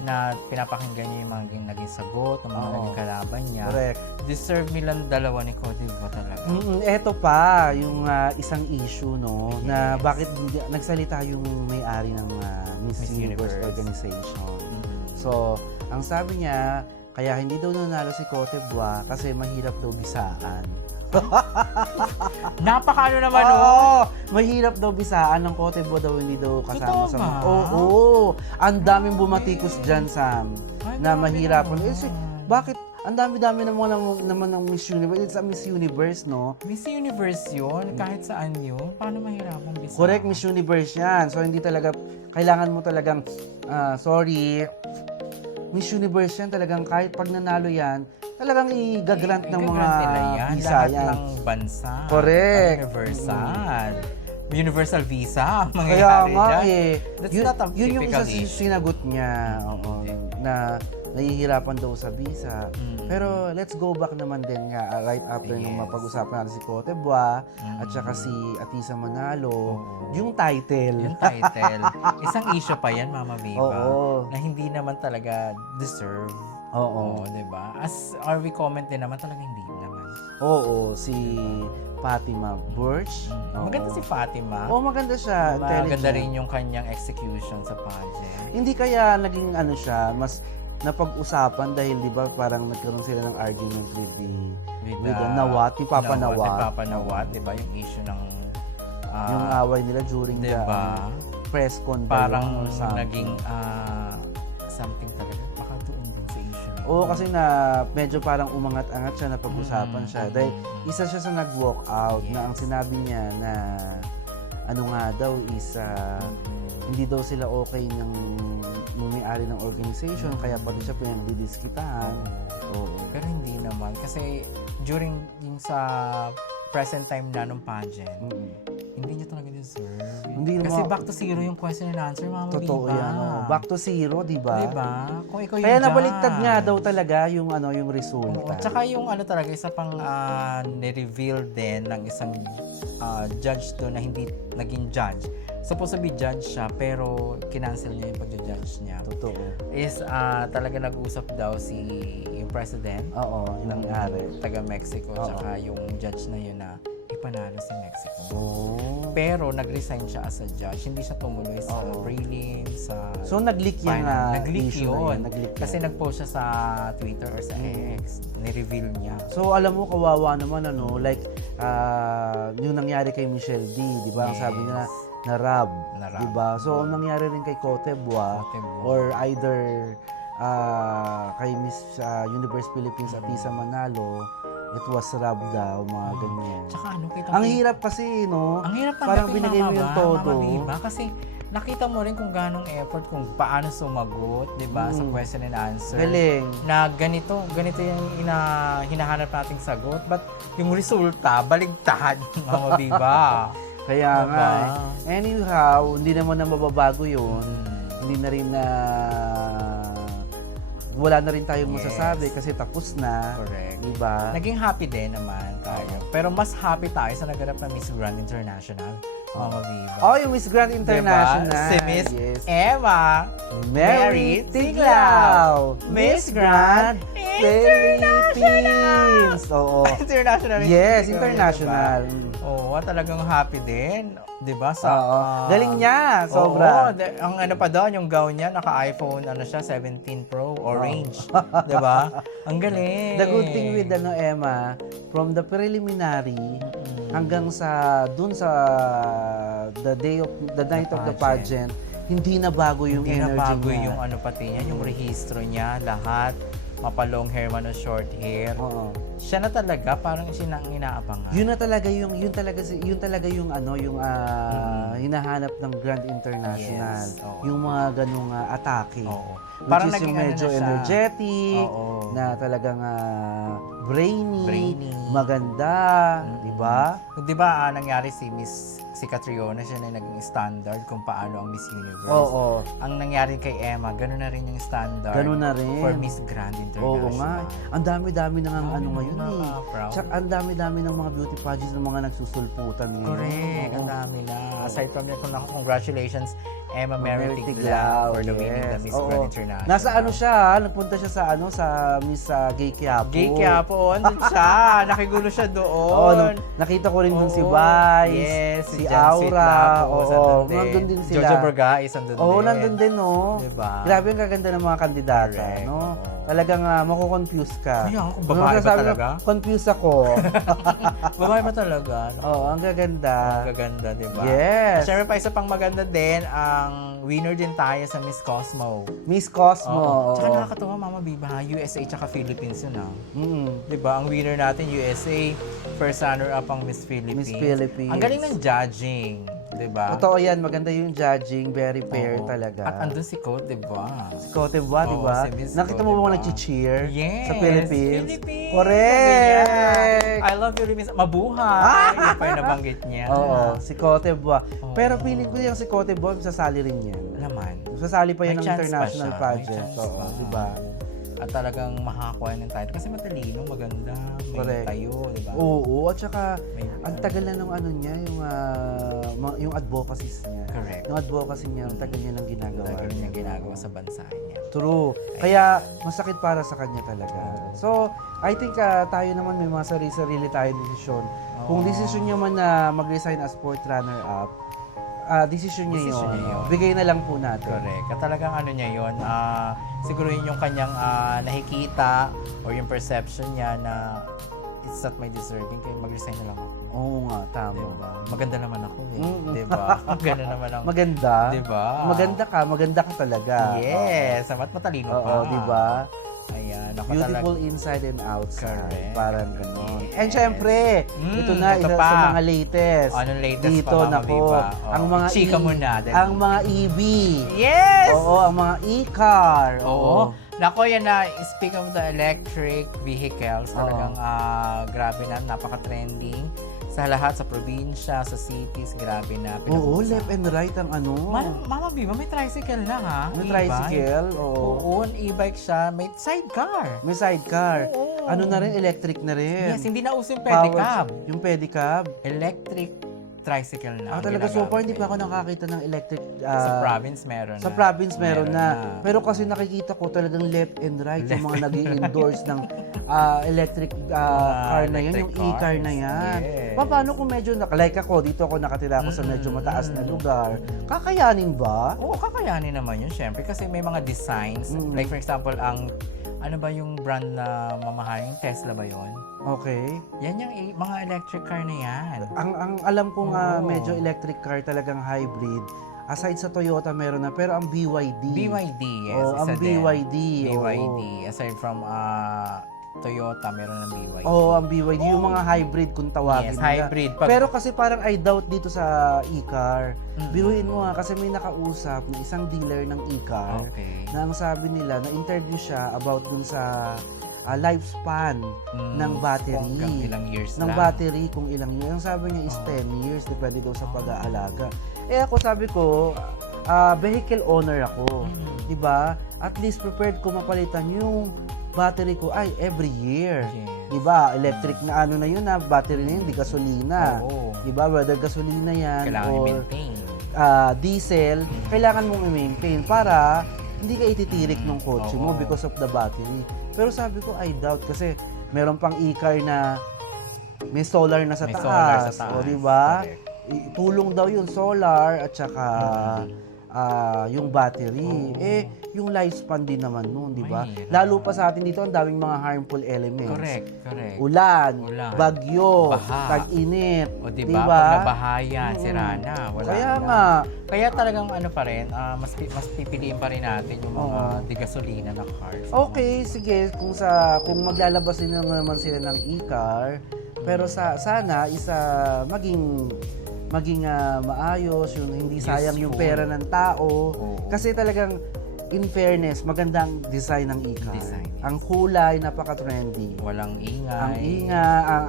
na pinapakinggan niya yung mga naging sagot, ng mga Oo. naging kalaban niya. Correct. Deserve nilang dalawa ni Cote d'Ivoire talaga. Eto pa, yung isang issue, no, na bakit nagsalita yung may-ari ng Miss Miss Universe Universe. Organization. So, ang sabi niya, kaya hindi daw nanalo si Cote d'Ivoire kasi mahirap daw bisaan. Napaka naman, Mahirap daw bisaan ng Cote d'Ivoire daw, hindi daw kasama Totoo sa ba? Oo. Ang daming bumatikos dyan, Sam, Ay, na grabe mahirapan. naman. Bakit? Ang dami-dami naman ng Miss Universe. It's a Miss Universe, no? Miss Universe yun, kahit saan yun. Paano mahirapang bisa? Correct, Miss Universe yan. So, hindi talaga, kailangan mo talagang, Miss Universe yan talagang kahit pag nanalo yan, talagang i-grant ng mga nila yan. visa Lahat yan. ng bansa. Correct. Universal. Universal visa ang Kaya mangyayari nga dyan. That's yun, not a yun yung isa typical issue. sinagot niya, oo, na nahihirapan daw sa visa. Pero let's go back naman din nga right after nung Yes. mapag-usapan natin si Cote d'Ivoire at saka si Atisa Manalo, yung title. Yung title. Isang issue pa yan, Mama Viva. Oo. Na hindi naman talaga deserve. Oo. Oo, diba? As RV comment din naman, talaga hindi naman. Oo, si Fatima Burch. Oo. Maganda si Fatima. Oo, maganda siya. Maganda Intelligent. rin yung kanyang execution sa pageant. Hindi kaya naging siya, mas napag-usapan dahil di ba parang nagkaroon sila ng argument with Nawat, ni Papa Nawat. Ni Papa Nawat, diba? Yung issue ng Yung away nila during the diba? press con ba Parang yun or something. naging something talaga. Baka doon din sa issue. Oo, kasi na medyo parang umangat-angat siya na pag-usapan siya. Dahil isa siya sa nag-walk out na ang sinabi niya na ano nga daw is hindi daw sila okay ng may-ari ng organization kaya pati siya pinagdidiskitahan. Oo. Pero hindi naman. Kasi during yung sa present time na nung pageant, hindi niya talaga deserve. Hindi Kasi naman- back to zero yung question and answer, Mama Totoo Biba. yan. Back to zero, di ba? Diba? Kung ikaw yung Kaya judge. nabaliktad nga daw talaga yung yung Oo, resulta. tsaka yung ano talaga, isa pang ni-reveal din ng isang judge doon na hindi naging judge. Supposed to be judge siya, pero kinancel niya yung pag-judge niya. Totoo. Is talaga nag-usap daw yung president Oo, yung ng nangyari. taga-Mexico, Oo. tsaka yung judge na yun na ipanalo si Mexico. Oh. Pero nag-resign siya as a judge. Hindi siya tumuloy sa Oo. prelim, sa So, nag-leak yung final. Nag-leak issue na yun. Nag-leak Kasi yun. nag-post siya sa Twitter or sa X. Ni-reveal niya. So, alam mo, kawawa naman, like, yung nangyari kay Michelle D, di ba? Ang sabi nila, na-rab, Na-rab. di ba? So, ang nangyari rin kay Cote Bois, Cote Bois. or either kay Miss Universe Philippines Atisa Manalo, it was rab daw, mga ganyan. Tsaka ano, kita Ang hirap kasi, no? Ang hirap Parang tanggapin, binigay mo Mama yung Ba, todo. Mama Biba, kasi nakita mo rin kung ganong effort, kung paano sumagot, di ba, sa question and answer. Galing. Na ganito yung hinahanap nating sagot, but yung resulta, baligtad, Mama Biba. Kaya Diba? nga. Anyhow, hindi naman na mababago yun. Hindi na rin na wala na rin tayong Yes. masasabi kasi tapos na. Correct. Diba? Naging happy din naman tayo. Pero mas happy tayo sa naganap na Miss Grand International, Mama Biba. Oh, yung Miss Grand International. Diba? Si Miss Yes. Emma Mary Mary Tiglao. Miss Grand Philippines. Oo. International. Yes, Miss international. Diba? Oo, talagang happy din. 'Di ba? Oo. Galing niya, sobra. Oo, ang ano pa doon, yung gown niya, naka-iPhone, ano siya, 17 Pro, orange. 'Di ba? Ang galing. The good thing with Emma, from the preliminary hanggang sa dun sa the night of the pageant, hindi na bago yung Hindi na energy bago niya. yung ano pati niya, yung rehistro niya, lahat. Mapa-long hair man o short hair. Oo. Siya na talaga, parang siya nang inaabangan. Yun talaga yung hinahanap ng Grand International. Yes, oo. Yung mga ganung atake. Oo. Which Parang is yung naging ano medyo na siya. energetic, Oo. na talagang brainy, Brainy. maganda, di ba? Di ba nangyari si Catriona, siya na naging standard kung paano ang Miss Universe. Oo. Ang nangyari kay Emma, gano'n na rin yung standard Ganun na rin. for Miss Grand International. Oo nga. Ang dami-dami ng ano ngayon eh. Nakaka-proud. Tsaka ang dami-dami ng mga beauty pageants ng mga nagsusulputan ngayon. Correct, ang Oo. dami na. Aside from that, congratulations, Emma Mary Mary Tiglao for the yes. winning the Miss Oo. Grand International. Nasa ano siya, nagpunta siya sa sa Miss Gay Quiapo. Gay Quiapo, andun siya. Nakigulo siya doon. Oo, nakita ko rin dun si Oo. Vice, Yes, si Jan Sweet Aura. Lapo, Oo, nandun din sila. Jojo Bergais, andun din. Oo, nandun din, no? Diba? Grabe ang kaganda ng mga kandidata, Correct, no? oo. Talagang mako-confuse ka. Kaya ako, babae ba Masasabi mo, talaga? Confuse ako. Babae ba talaga? Oo, ang gaganda. Ang gaganda, di ba? Yes. Siyempre pa isa pang maganda din, ang winner din tayo sa Miss Cosmo. Miss Cosmo. Oo. Tsaka oo. nakakatawa, Mama Biba, ha? USA tsaka Philippines yun, ha? Mm. Di ba? Ang winner natin, USA. First runner-up ang Miss Philippines. Miss Philippines. Ang galing ng judging. Di ba? Totoo yan, maganda yung judging, very fair Oo. talaga. At andun si Cote, di ba? Cote Bois, di Oo, ba? si Miss Nakita Cote mo ba Bois. nag-cheer Yes! sa Philippines? Philippines! Correct! I love Philippines. Mabuhay! Yun pa yung nabanggit niya. Oo, si Cote Bois. Oo. Pero feeling ko yung si Cote Bois, sasali rin yan. Naman. Sasali pa yan May ng chance pa international siya. May pageant. chance Oo, pa. di ba? At talagang makakuha ng title. Kasi matalino, maganda, may Correct. tayo, di ba? Oo, at saka May- ang tagal na ng ano niya, yung advocacies niya. Correct. Yung advocacy niya, ang tagal niya nang ginagawa. Tagal niyang ginagawa sa bansa niya. True. Kaya masakit para sa kanya talaga. So, I think tayo naman may mga sarili-sarili tayong desisyon. Kung desisyon niya man na mag-resign as fourth runner-up, desisyon niya Desisyon yun. niya yun. Bigay na lang po natin. Correct. At talagang ano niya yun, siguro yun yung kanyang nakikita or yung perception niya na it's not my deserving, kaya mag-resign na lang ako. Oo nga, tama. Diba? Maganda naman ako eh. Mm-mm. Diba? Maganda naman ang... Maganda. Diba? Maganda ka talaga. Yes! At matalino Oo, ka. di ba? Ayan. Ako Beautiful talaga. inside and outside. Correct. Parang gano'n. Yes. And syempre, ito na, ito isa pa. sa mga latest. Anong latest Dito, pa, Mama nako, Biba? ang mga Chika mo na. dali. ang mga EV. Yes! Oo, ang mga e-car. Oo. Nako, yan na, speak of the electric vehicles, talagang grabe na, napaka-trending. sa lahat, sa probinsya, sa cities, grabe na. Oo, pinag-uusapan. left and right ang ano. Mama Biba, may tricycle na ha? May E-bike. tricycle, oo. Oo, e-bike siya. May sidecar. May sidecar. Oo. Ano na rin, electric na rin. Yes, hindi na uso yung pedicab. Yung pedicab. Electric tricycle na. ang Talaga, so far, hindi pa ako ginagamit. nakakita ng electric. Sa province meron na. Sa province meron na. Pero kasi nakikita ko talagang left and right yung mga nag-i-endorse ng electric car na yun, yung electric e-car na cars. yan. Yes. Paano kung medyo, like ako, dito ako nakatira ako sa medyo mataas na lugar, kakayanin ba? Oo, kakayanin naman yun, syempre. Kasi may mga designs. Like for example, ano ba yung brand na mamahaling? Tesla ba yun? Okay. Yan yung mga electric car na yan. Ang alam ko Oo. medyo electric car talagang hybrid. Aside sa Toyota meron na, pero ang BYD. BYD, yes. Oh, ang isa din. BYD. BYD. Aside from Toyota, meron ng BYD. Oo, ang BYD. Yung mga hybrid kung tawagin Yes, nila. hybrid. Pero kasi parang I doubt dito sa e-car. Biruin mo nga, kasi may nakausap na isang dealer ng e-car Okay. na ang sabi nila, na-interview siya about dun sa lifespan ng battery. Hanggang ilang years Ng lang. battery, kung ilang years. Ang sabi niya is 10 years, depende daw sa pag-aalaga. Eh ako sabi ko, vehicle owner ako. Diba? At least prepared ko mapalitan yung battery ko ay every year. Yes. Diba? Electric na ano na yun na, battery na yun, di gasolina. Oo. Diba? Whether gasolina yan Kailangan or i-maintain. diesel, kailangan mong i-maintain para hindi ka ititirik ng kotse mo Oo. because of the battery. Pero sabi ko, I doubt kasi meron pang e-car na may solar na sa May taas. solar sa taas. O, diba? Correct. Tulong daw yung solar at saka yung battery. Eh, yung lifespan din naman nun, di ba? Mahirap. Lalo pa sa atin dito, ang daming mga harmful elements. Correct, correct. Ulan, Ulan, bagyo, baha. tag-init, O di diba, ba? pag nabahayan, sira na. Wala Kaya na. nga, Kaya talagang ano pa rin, mas pipiliin pa rin natin yung mga di gasolina na cars. okay, sige, kung maglalabas din naman sila ng e-car, pero sana maging maayos, yung hindi sayang yung Useful. pera ng tao. Oo. Kasi talagang in fairness, magandang design ng e-car. Design, yes. Ang kulay, napaka-trendy. Walang ingay.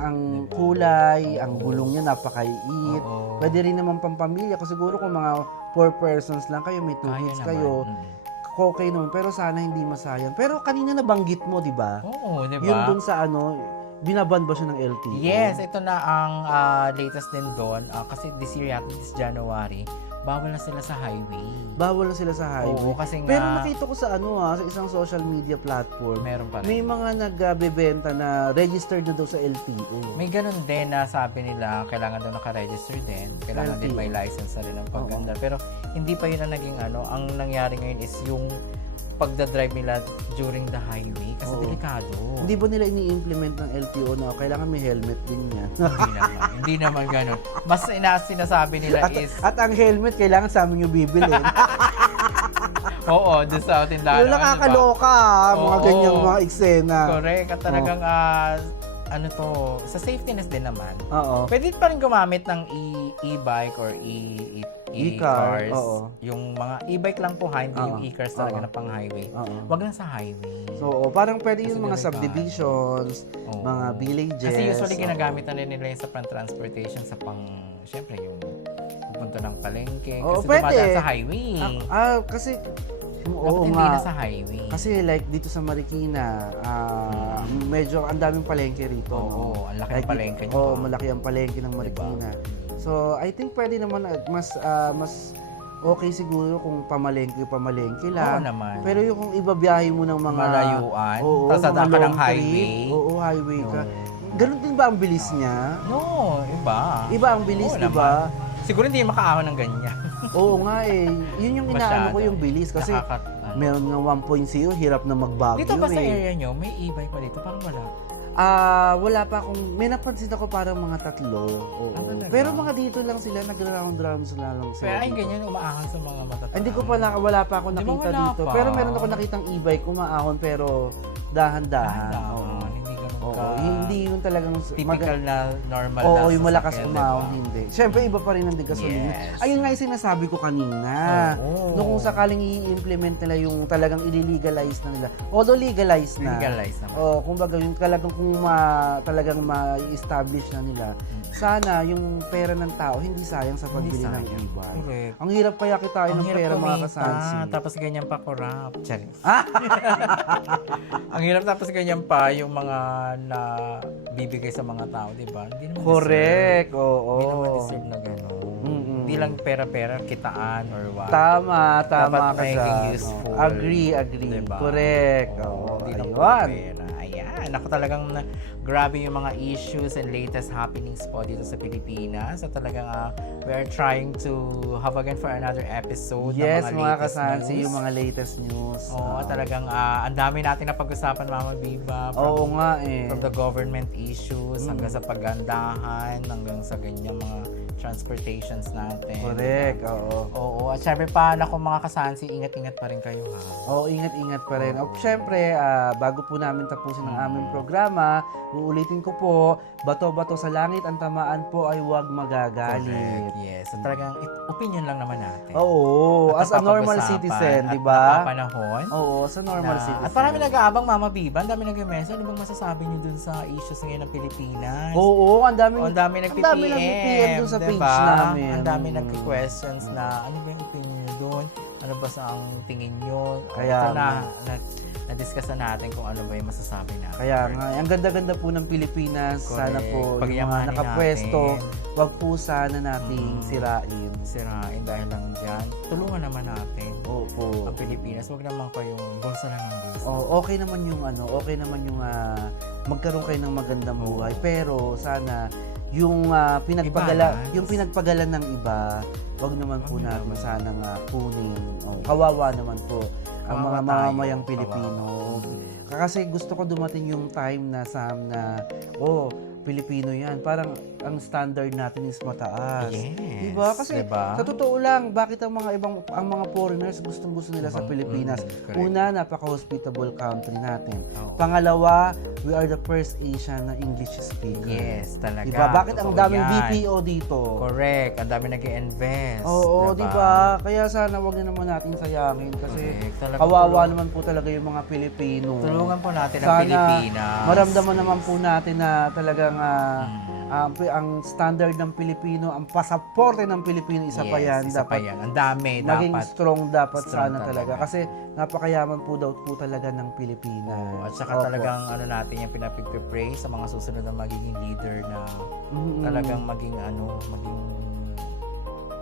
Ang kulay, ang gulong niya napakaiit. Oo. Pwede rin naman pampamilya kasi siguro kung mga 4 persons lang kayo, may 2 Kaya kids naman. kayo, okay naman. Pero sana hindi masayang. Pero kanina nabanggit mo, di ba? Oo, di ba? Yung dun sa binaban ba siya ng LTO? Yes, ito na ang latest din doon. Kasi this year yata, this January, bawal na sila sa highway. Bawal na sila sa highway. Oo, kasi nga, Pero nakita ko sa sa isang social media platform, meron pa may rin. mga nagbebenta na registered na daw sa LTO. May ganun din na sabi nila, kailangan daw naka-register din. Kailangan din LTO. may license na rin ang pagganda. Pero hindi pa yun ang naging Ang nangyari ngayon is yung pagdadrive nila during the highway. Kasi Oo. delikado. Hindi ba nila ini-implement ng LTO na kailangan may helmet din yan? Hindi naman ganun. Mas sinasabi nila is, At ang helmet, kailangan sa amin yung bibili. oo, doon sa tindahan. Yung nakakaloka, mga Oo. ganyang mga eksena. Correct. At talagang, sa safetyness din naman. Oo. Pwede pa rin gumamit ng e-bike or E-car, e-cars. oo. Yung mga e-bike lang po, hindi Oo. yung e-cars talaga Oo. na pang highway. Oo. Wag lang sa highway. So, parang pwede yung mga Kasi subdivisions, Oo. mga villages. Kasi usually ginagamit na rin nila yung sa pang-transportation sa syempre yung pupunta ng palengke. Oo, Kasi pwede. dumadaan sa highway. Kasi, Dapat oo hindi nga. na sa highway. Kasi like dito sa Marikina, medyo ang daming palengke rito. Oo, ang laki ng palengke niyo. Oo, malaki ang palengke ng Marikina. So, I think pwede naman mas okay siguro kung pamalengke lang. Oo naman. Pero yung kung ibabiyahe mo ng mga Malayuan, oo, tapos mga dadaan ka ng long trip, highway. Oo, highway ka. Oo. Ganun din ba ang bilis niya? No, iba. Iba ang bilis, Oo di ba? naman. Siguro hindi makaahon ng ganyan. Oo nga eh. Yun yung inaano ko Masyado. yung bilis kasi meron nga 1.0, hirap na magbagyo Dito ba sa eh. area nyo, may e-bike pa dito? Parang wala. Wala pa akong, may napansin ako parang mga 3. Oo. talaga? Pero mga dito lang sila, nag-rounds lang sila. Kaya ay dito. ganyan, umaahon sa mga matatanda. Hindi ko pala, wala pa ako Di ba nakita wala dito. pa? Pero meron ako nakitang e-bike, umaahon pero dahan-dahan. Oo. Hindi ganun Oo, ka. hindi hindi yung talagang typical na normal Oo, na yung malakas sasakyan, umahon, diba? hindi. Siyempre, iba pa rin ang gasolina. Yes. Ayun nga yung sinasabi ko kanina. Oo. Nung kung sakaling i-implement nila yung talagang i-legalize na nila. Although legalize na. Legalize naman. Kumbaga, yung talagang kung talagang ma-establish na nila, sana yung pera ng tao hindi sayang sa pagbili ng sayang. e-bike. Correct. Ang hirap kaya kitain ng Ang hirap pera, mga kumita, kasansi. tapos ganyan pa corrupt. Charis. Ang hirap tapos ganyan pa yung mga na bibigay sa mga tao, di ba? Hindi naman Correct, deserve. oo. Hindi naman deserve na gano'n. Mm-mm. Hindi lang pera-pera, kitaan or what. Tama Dapat ka making sa. useful. Agree. Diba? Correct. Oo, hindi lang puro Ayun. pera. Ayan, ako talagang grabe yung mga issues and latest happenings po dito sa Pilipinas. At talagang we are trying to have again for another episode Yes, ng mga mga latest kasansi, news. yung mga latest news. Oo, talagang ang dami natin na pag-usapan, Mama Viva. Oo nga eh. From the government issues, hanggang sa pagandahan, hanggang sa ganyan mga transportations natin. Correct, oo. Oo, at syempre pa, naku mga kasansi, ingat-ingat pa rin kayo ha. Oo, ingat-ingat pa rin. O, syempre, bago po namin tapusin ang aming programa, uulitin ko po, bato-bato sa langit, ang tamaan po ay huwag magagalit. Correct, yes. So talagang opinion lang naman natin. Oo, At as a normal napapag-usapan citizen, at di ba? napapanahon. Oo, as a normal citizen. At marami nag-aabang, Mama Biba. Ang dami nag-message. Ano bang masasabi niyo dun sa issues ngayon ng Pilipinas? Oo, ang daming Ang dami nag-PM dun sa page diba? namin. Ang dami nag-questions na ano ba yung opinion niyo doon? Ano ba sa ang tingin niyo? Kaya Ito na-discuss na natin kung ano ba yung masasabi natin. Kaya nga, ang ganda-ganda po ng Pilipinas. Correct. Sana po yung mga Pagyamanin nakapwesto, natin. wag po sana nating sirain. Sirain dahil lang dyan. Tulungan naman natin Opo. ang Pilipinas. Huwag naman kayong bulsa lang ng bulsa. Okay naman yung magkaroon kayo ng magandang buhay, pero sana yung I-balance. yung pinagpagalan ng iba, wag naman po natin sana kunin. Kawawa naman po ang mga Kawawa tayo. mamamayang Pilipino. Kawawa. Kasi gusto ko dumating yung time na Pilipino yan. Parang ang standard natin is mataas. Yes. Diba? Kasi Diba? sa totoo lang, bakit ang mga foreigners gustong-gusto nila sa Pilipinas? correct. Una, napaka-hospitable country natin. Oo. Pangalawa, we are the first Asian na English speaker. Yes, talaga. Diba? Bakit ang Totoo daming yan. BPO dito? Correct. Ang dami nag-invest. Oo, diba? Kaya sana wag na naman natin sayangin kasi Correct. Talagang kawawa naman po talaga yung mga Pilipino. Tulungan po natin ang Sana Pilipinas. maramdaman naman po natin na talagang ang standard ng Pilipino, ang pasaporte ng Pilipino, isa pa yan. Isa pa Dapat yan. Ang dami. maging Dapat. strong dapat Strong sana talaga. talaga. Kasi napakayaman po daw po talaga ng Pilipinas. At saka Opo. talagang natin yung pinapipray sa mga susunod na magiging leader na talagang maging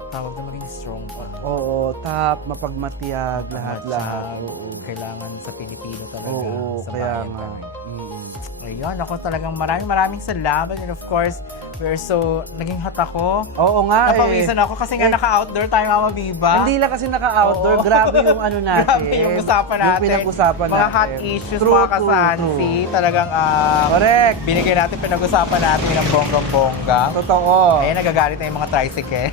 tawag na maging strong pa. Oo, top, mapagmatiyag, lahat-lahat. Oo. Kailangan sa Pilipino talaga. Oo, sa kaya bayan nga. namin. Ayun, ako talagang maraming salamat. And of course, naging hot ako. Oo nga Napawisan ako kasi nga naka-outdoor tayo, Mama Biba. Hindi lang kasi naka-outdoor, Oo. grabe yung natin. Grabe yung usapan natin. Yung pinag-usapan mga natin. hot issues, True, mga true, kasansi. true. Talagang Correct. binigay natin, pinag-usapan natin ng bonggang-bongga. Totoo. Ayan, nagagalit na yung mga tricycle.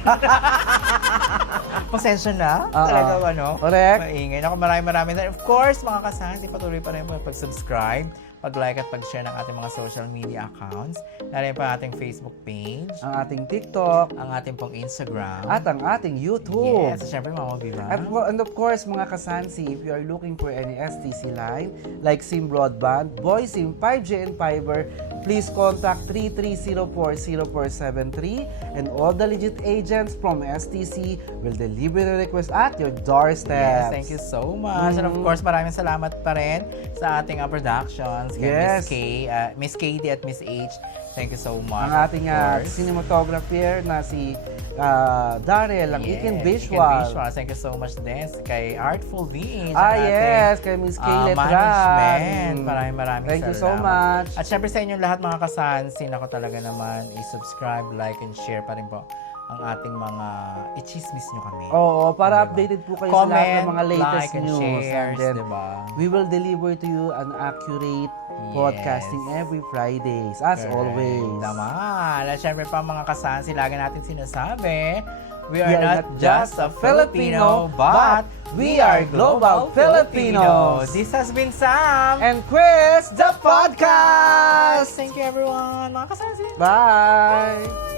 Pasensya na. Oo. Talagang Correct. maingay. Ako marami. Of course, mga kasansi, patuloy pa rin po pag-subscribe, pag-like at pag-share ng ating mga social media accounts. Lalo pa ating Facebook page, Ang ating TikTok, ang ating pong Instagram. at ang ating YouTube. Yes, syempre, Mama Viva. And of course, mga kasansi, if you are looking for any STC line, like SIM Broadband, Boy SIM, 5G and Fiber, please contact 3304047 and all the legit agents from STC will deliver the request at your doorstep. Yes, thank you so much. And of course, maraming salamat pa rin sa ating productions, kay Yes. Miss Katie at Miss H. Thank you so much. Ang ating of course. cinematographer na si Daryl, ang Ikin Visual. Ikin Visual. Thank you so much din kay Artful VH. Yes, kay Miss Kaylet Management. Ram. Maraming Thank you salamat. so much. At syempre sa inyong lahat mga kasansin, ako talaga naman i-subscribe, like, and share pa rin po ang ating mga i-chismis nyo kami. Oo, para Diba? updated po kayo sa lahat ng mga latest like, and news. shares, then, diba? we will deliver to you an accurate podcasting every Fridays, as always. Tama. At syempre pa mga kasansi, lagi natin sinasabi, we are not just a Filipino, but we are global Filipinos. This has been Sam And Chris, the podcast! podcast. Thank you everyone, mga kasansi. Bye!